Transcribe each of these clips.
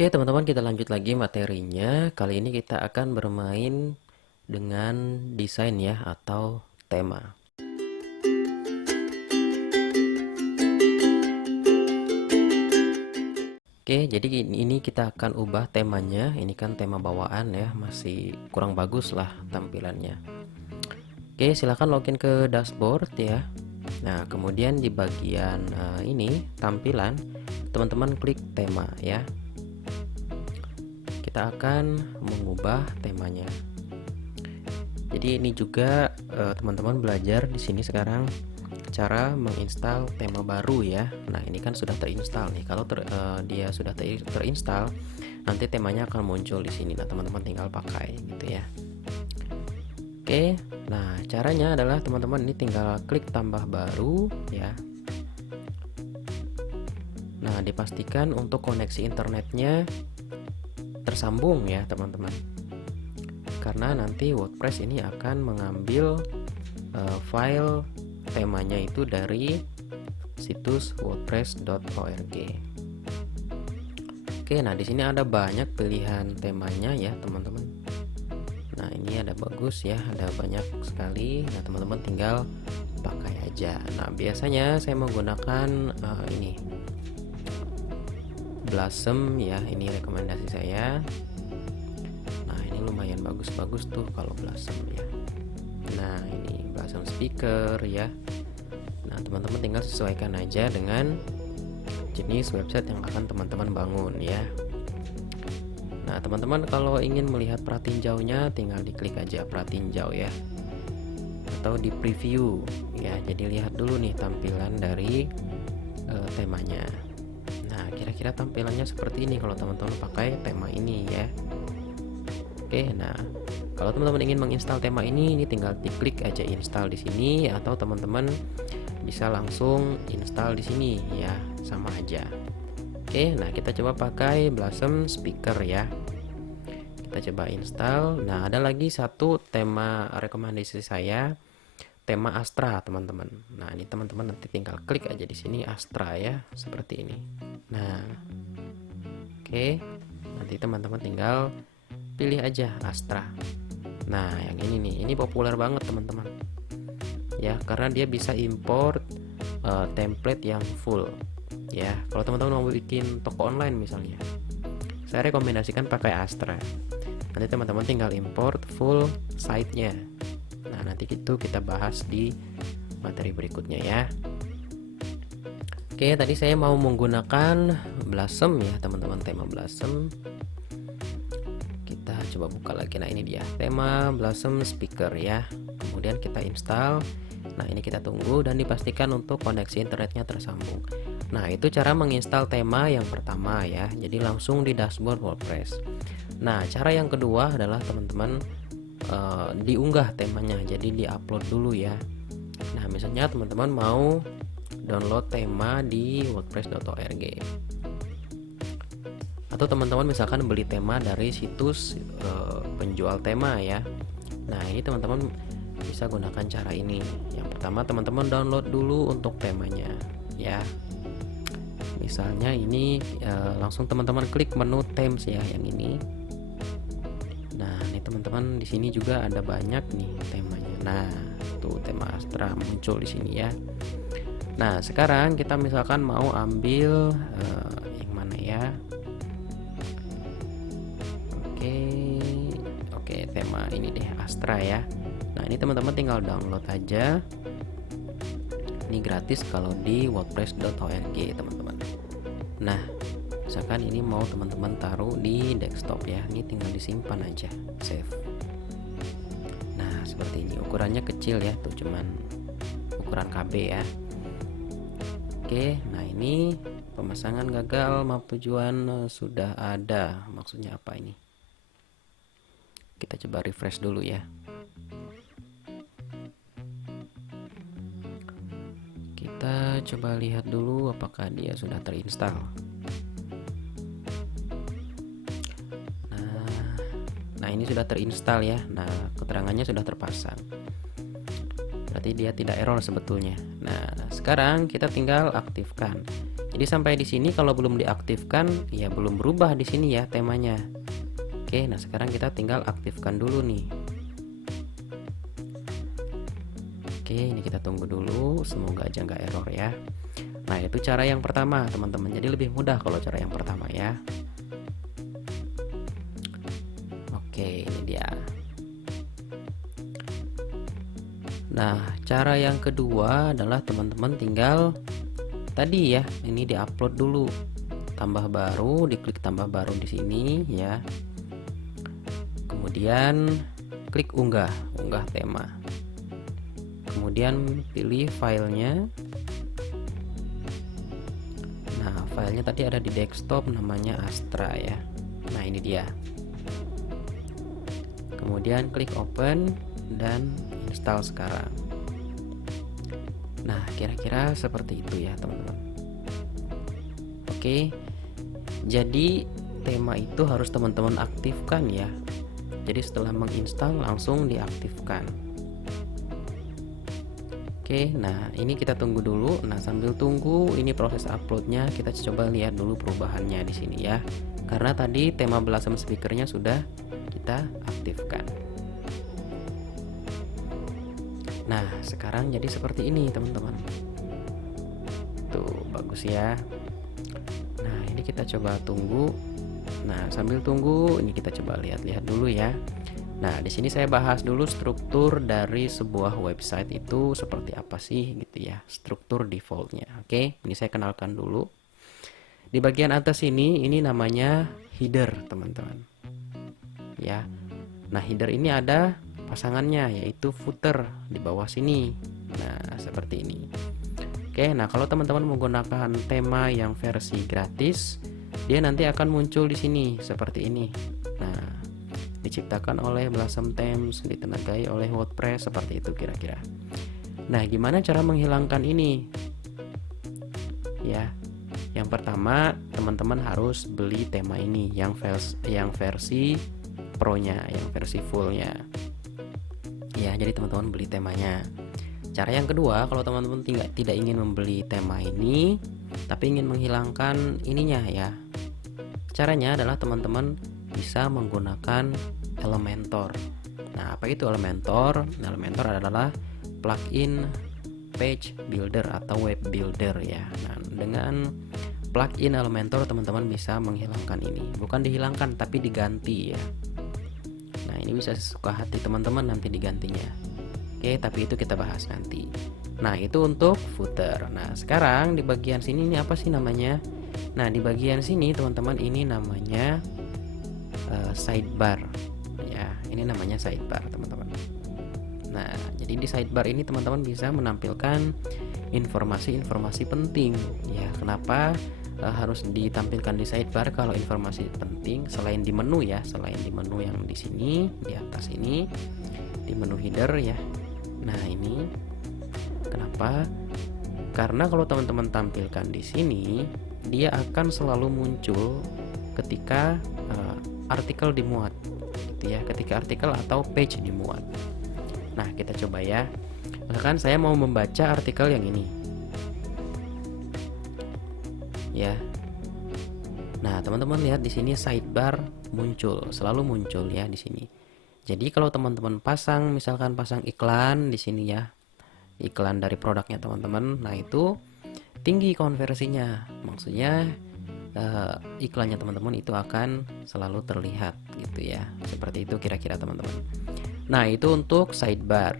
Oke teman-teman, kita lanjut lagi materinya. Kali ini kita akan bermain dengan desain ya, atau tema. Oke, jadi ini kita akan ubah temanya. Ini kan tema bawaan ya, masih kurang bagus lah tampilannya. Oke, silahkan login ke dashboard ya. Nah, kemudian di bagian ini tampilan, teman-teman klik tema ya. Kita akan mengubah temanya. Jadi ini juga teman-teman belajar di sini sekarang cara menginstal tema baru ya. Nah, ini kan sudah terinstall nih. Kalau dia sudah terinstall, nanti temanya akan muncul di sini. Nah, teman-teman tinggal pakai gitu ya. Oke. Nah, caranya adalah teman-teman ini tinggal klik tambah baru ya. Nah, dipastikan untuk koneksi internetnya tersambung ya, teman-teman. Karena nanti WordPress ini akan mengambil file temanya itu dari situs wordpress.org. Oke, nah di sini ada banyak pilihan temanya ya, teman-teman. Nah, ini ada bagus ya, ada banyak sekali. Nah, teman-teman tinggal pakai aja. Nah, biasanya saya menggunakan ini Blossom ya, ini rekomendasi saya. Nah, ini lumayan bagus-bagus tuh kalau Blossom ya. Nah, ini Blossom Speaker ya. Nah, teman-teman tinggal sesuaikan aja dengan jenis website yang akan teman-teman bangun ya. Nah, teman-teman kalau ingin melihat pratinjaunya tinggal diklik aja pratinjau ya, atau di preview ya. Jadi lihat dulu nih tampilan dari temanya. Nah, kira-kira tampilannya seperti ini kalau teman-teman pakai tema ini ya. Oke, nah kalau teman-teman ingin menginstal tema ini tinggal diklik aja install di sini, atau teman-teman bisa langsung install di sini ya, sama aja. Oke, nah kita coba pakai Blossom Speaker ya. Kita coba install. Nah, ada lagi satu tema rekomendasi saya, tema Astra, teman-teman. Nah, ini teman-teman nanti tinggal klik aja di sini Astra ya, seperti ini. Nah, oke, nanti teman-teman tinggal pilih aja Astra. Nah, yang ini nih, ini populer banget teman-teman ya, karena dia bisa import template yang full ya. Kalau teman-teman mau bikin toko online misalnya, saya rekomendasikan pakai Astra. Nanti teman-teman tinggal import full site-nya. Nah, nanti itu kita bahas di materi berikutnya ya. Oke, tadi saya mau menggunakan Blossom ya, teman-teman, tema Blossom. Kita coba buka lagi. Nah, ini dia tema Blossom Speaker ya. Kemudian kita install. Nah, ini kita tunggu dan dipastikan untuk koneksi internetnya tersambung. Nah, itu cara menginstal tema yang pertama ya. Jadi langsung di dashboard WordPress. Nah, cara yang kedua adalah teman-teman diunggah temanya. Jadi diupload dulu ya. Nah, misalnya teman-teman mau download tema di wordpress.org, atau teman-teman misalkan beli tema dari situs penjual tema ya. Nah, ini teman-teman bisa gunakan cara ini. Yang pertama, teman-teman download dulu untuk temanya ya. Misalnya ini langsung teman-teman klik menu themes ya, yang ini. Nah, ini teman-teman di sini juga ada banyak nih temanya. Nah, tuh tema Astra muncul di sini ya. Nah, sekarang kita misalkan mau ambil yang mana ya? Oke, tema ini deh, Astra ya. Nah, ini teman-teman tinggal download aja. Ini gratis kalau di wordpress.org, teman-teman. Nah, misalkan ini mau teman-teman taruh di desktop ya, ini tinggal disimpan aja, save. Nah, seperti ini, ukurannya kecil ya, tuh cuman ukuran KB ya. Oke, nah ini pemasangan gagal, map tujuan sudah ada. Maksudnya apa ini? Kita coba refresh dulu ya. Kita coba lihat dulu apakah dia sudah terinstall. Nah, ini sudah terinstall ya. Nah, keterangannya sudah terpasang. Berarti dia tidak error sebetulnya. Nah, sekarang kita tinggal aktifkan. Jadi sampai di sini kalau belum diaktifkan ya belum berubah di sini ya temanya. Oke, nah sekarang kita tinggal aktifkan dulu nih. Oke, ini kita tunggu dulu, semoga aja nggak error ya. Nah, itu cara yang pertama teman-teman, jadi lebih mudah kalau cara yang pertama ya. Oke, ini dia. Nah, cara yang kedua adalah teman-teman tinggal tadi ya, ini diupload dulu, tambah baru, diklik tambah baru di sini ya. Kemudian klik unggah tema. Kemudian pilih filenya. Nah, filenya tadi ada di desktop, namanya Astra ya. Nah, ini dia. Kemudian klik open dan install sekarang. Nah, kira-kira seperti itu ya teman-teman. Oke, jadi tema itu harus teman-teman aktifkan ya. Jadi setelah menginstal langsung diaktifkan. Oke, nah ini kita tunggu dulu. Nah, sambil tunggu ini proses uploadnya, kita coba lihat dulu perubahannya di sini ya. Karena tadi tema Blossom speakernya sudah kita aktifkan. Nah, sekarang jadi seperti ini teman-teman. Tuh, bagus ya. Nah, ini kita coba tunggu. Nah, sambil tunggu ini kita coba lihat-lihat dulu ya. Nah, di sini saya bahas dulu struktur dari sebuah website itu seperti apa sih gitu ya. Struktur defaultnya. Oke, ini saya kenalkan dulu. Di bagian atas ini namanya header, teman-teman. Ya. Nah, header ini ada pasangannya yaitu footer di bawah sini. Nah, seperti ini. Oke, nah kalau teman-teman menggunakan tema yang versi gratis, dia nanti akan muncul di sini seperti ini. Nah, diciptakan oleh Blossom Themes, ditenagai oleh WordPress, seperti itu kira-kira. Nah, gimana cara menghilangkan ini? Ya, yang pertama teman-teman harus beli tema ini yang versi Pro-nya, yang versi full-nya. Ya, jadi teman-teman beli temanya. Cara yang kedua, kalau teman-teman tidak ingin membeli tema ini, tapi ingin menghilangkan ininya ya. Caranya adalah teman-teman bisa menggunakan Elementor. Nah, apa itu Elementor? Nah, Elementor adalah plugin page builder atau web builder ya. Nah, dengan plugin Elementor teman-teman bisa menghilangkan ini. Bukan dihilangkan tapi diganti ya. Nah, ini bisa sesuka hati teman-teman nanti digantinya. Oke, tapi itu kita bahas nanti. Nah, itu untuk footer. Nah, sekarang di bagian sini ini apa sih namanya? Nah, di bagian sini teman-teman ini namanya sidebar. Ya, ini namanya sidebar, teman-teman. Nah, jadi di sidebar ini teman-teman bisa menampilkan informasi-informasi penting. Ya, kenapa harus ditampilkan di sidebar kalau informasi penting selain di menu ya, selain di menu yang di sini di atas ini di menu header ya. Nah, ini kenapa? Karena kalau teman-teman tampilkan di sini dia akan selalu muncul ketika artikel dimuat gitu ya, ketika artikel atau page dimuat. Nah, kita coba ya. Misalkan saya mau membaca artikel yang ini ya. Nah, teman-teman lihat di sini sidebar muncul, selalu muncul ya di sini. Jadi kalau teman-teman misalkan pasang iklan di sini ya, iklan dari produknya teman-teman, nah itu tinggi konversinya. Maksudnya iklannya teman-teman itu akan selalu terlihat gitu ya. Seperti itu kira-kira teman-teman. Nah, itu untuk sidebar.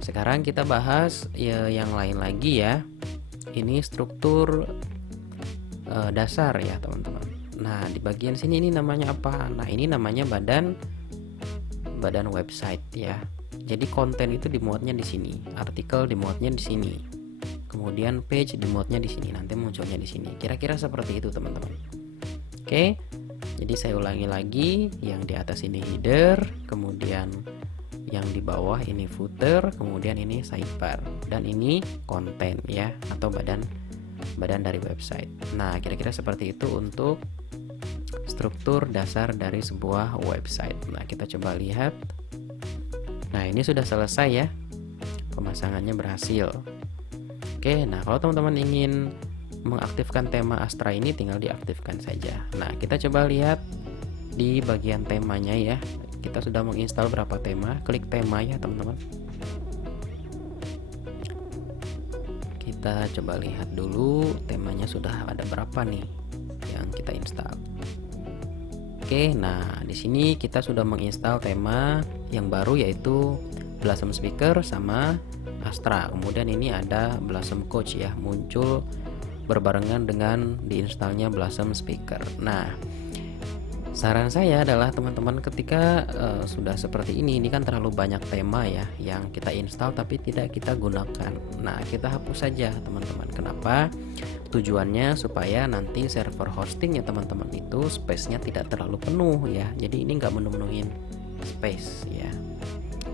Sekarang kita bahas ya, yang lain lagi ya. Ini struktur dasar ya teman-teman. Nah, di bagian sini ini namanya apa? Nah, ini namanya badan website ya. Jadi konten itu dimuatnya di sini, artikel dimuatnya di sini, kemudian page dimuatnya di sini, nanti munculnya di sini. Kira-kira seperti itu teman-teman. Oke, jadi saya ulangi lagi, yang di atas ini header, kemudian yang di bawah ini footer, kemudian ini sidebar, dan ini konten ya, atau badan dari website. Nah, kira-kira seperti itu untuk struktur dasar dari sebuah website. Nah, kita coba lihat. Nah, ini sudah selesai ya, pemasangannya berhasil. Oke, nah kalau teman-teman ingin mengaktifkan tema Astra ini tinggal diaktifkan saja. Nah, kita coba lihat di bagian temanya ya. Kita sudah menginstal berapa tema, klik tema ya teman-teman. Kita coba lihat dulu temanya sudah ada berapa nih yang kita install. Oke, nah di sini kita sudah menginstal tema yang baru yaitu Blossom Speaker sama Astra. Kemudian ini ada Blossom Coach ya, muncul berbarengan dengan diinstalnya Blossom Speaker. Nah, saran saya adalah teman-teman ketika sudah seperti ini kan terlalu banyak tema ya yang kita install tapi tidak kita gunakan. Nah, kita hapus saja teman-teman. Kenapa? Tujuannya supaya nanti server hostingnya teman-teman itu space-nya tidak terlalu penuh ya. Jadi ini nggak memenuhin space ya.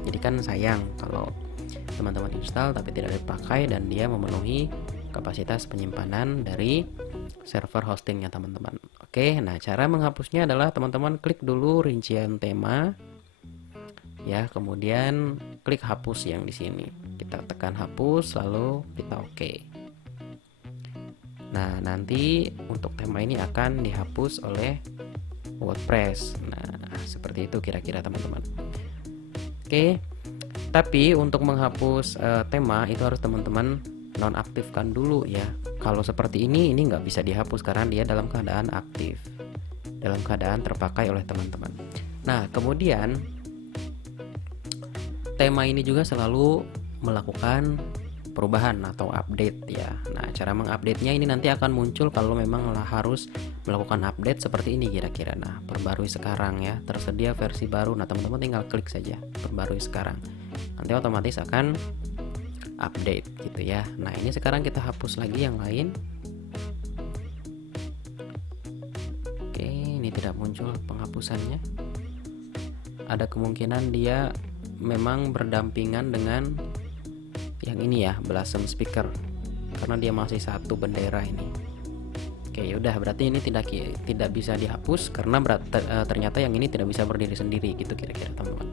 Jadi kan sayang kalau teman-teman install tapi tidak dipakai dan dia memenuhi kapasitas penyimpanan dari server hostingnya teman-teman. Oke, nah cara menghapusnya adalah teman-teman klik dulu rincian tema ya, kemudian klik hapus yang di sini. Kita tekan hapus lalu kita oke. Nah, nanti untuk tema ini akan dihapus oleh WordPress. Nah, seperti itu kira-kira teman-teman. Oke. Tapi untuk menghapus tema itu harus teman-teman nonaktifkan dulu ya. Kalau seperti ini nggak bisa dihapus karena dia dalam keadaan aktif, dalam keadaan terpakai oleh teman-teman. Nah, kemudian tema ini juga selalu melakukan perubahan atau update ya. Nah, cara mengupdate-nya ini nanti akan muncul kalau memang harus melakukan update seperti ini kira-kira. Nah, perbarui sekarang ya, tersedia versi baru. Nah, teman-teman tinggal klik saja perbarui sekarang. Nanti otomatis akan update gitu ya. Nah, ini sekarang kita hapus lagi yang lain. Oke, ini tidak muncul penghapusannya. Ada kemungkinan dia memang berdampingan dengan yang ini ya, Blossom Speaker, karena dia masih satu bendera ini. Oke, yaudah berarti ini tidak bisa dihapus karena ternyata yang ini tidak bisa berdiri sendiri gitu kira-kira teman-teman.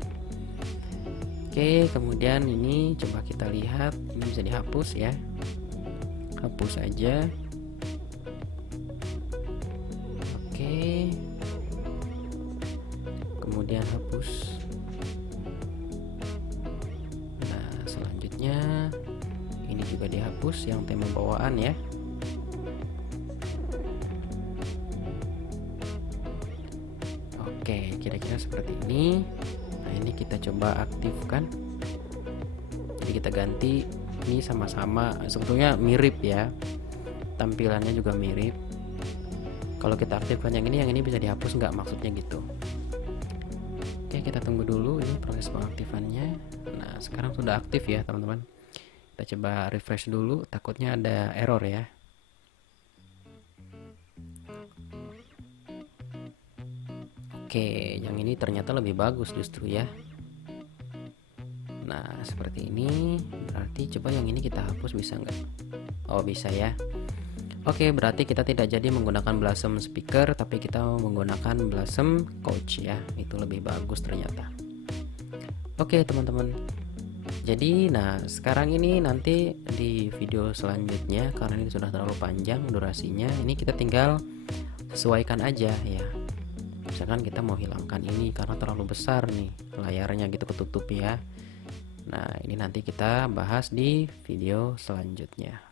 Oke, kemudian ini coba kita lihat, ini bisa dihapus ya. Hapus aja. Oke. Kemudian hapus. Nah, selanjutnya ini juga dihapus yang tema bawaan ya. Oke, kira-kira seperti ini. Nah, ini kita coba aktifkan. Jadi kita ganti, ini sama-sama sebetulnya mirip ya, tampilannya juga mirip. Kalau kita aktifkan yang ini bisa dihapus nggak, maksudnya gitu. Oke, kita tunggu dulu ini proses pengaktifannya. Nah, sekarang sudah aktif ya teman-teman. Kita coba refresh dulu, takutnya ada error ya. Oke, yang ini ternyata lebih bagus justru ya. Nah, seperti ini. Berarti coba yang ini kita hapus, bisa nggak? Oh, bisa ya. Oke, berarti kita tidak jadi menggunakan Blossom Speaker, tapi kita menggunakan Blossom Coach ya. Itu lebih bagus ternyata. Oke, teman-teman. Jadi, nah sekarang ini nanti di video selanjutnya, karena ini sudah terlalu panjang durasinya, ini kita tinggal sesuaikan aja ya. Misalkan kita mau hilangkan ini karena terlalu besar nih layarnya gitu, ketutup ya. Nah, ini nanti kita bahas di video selanjutnya.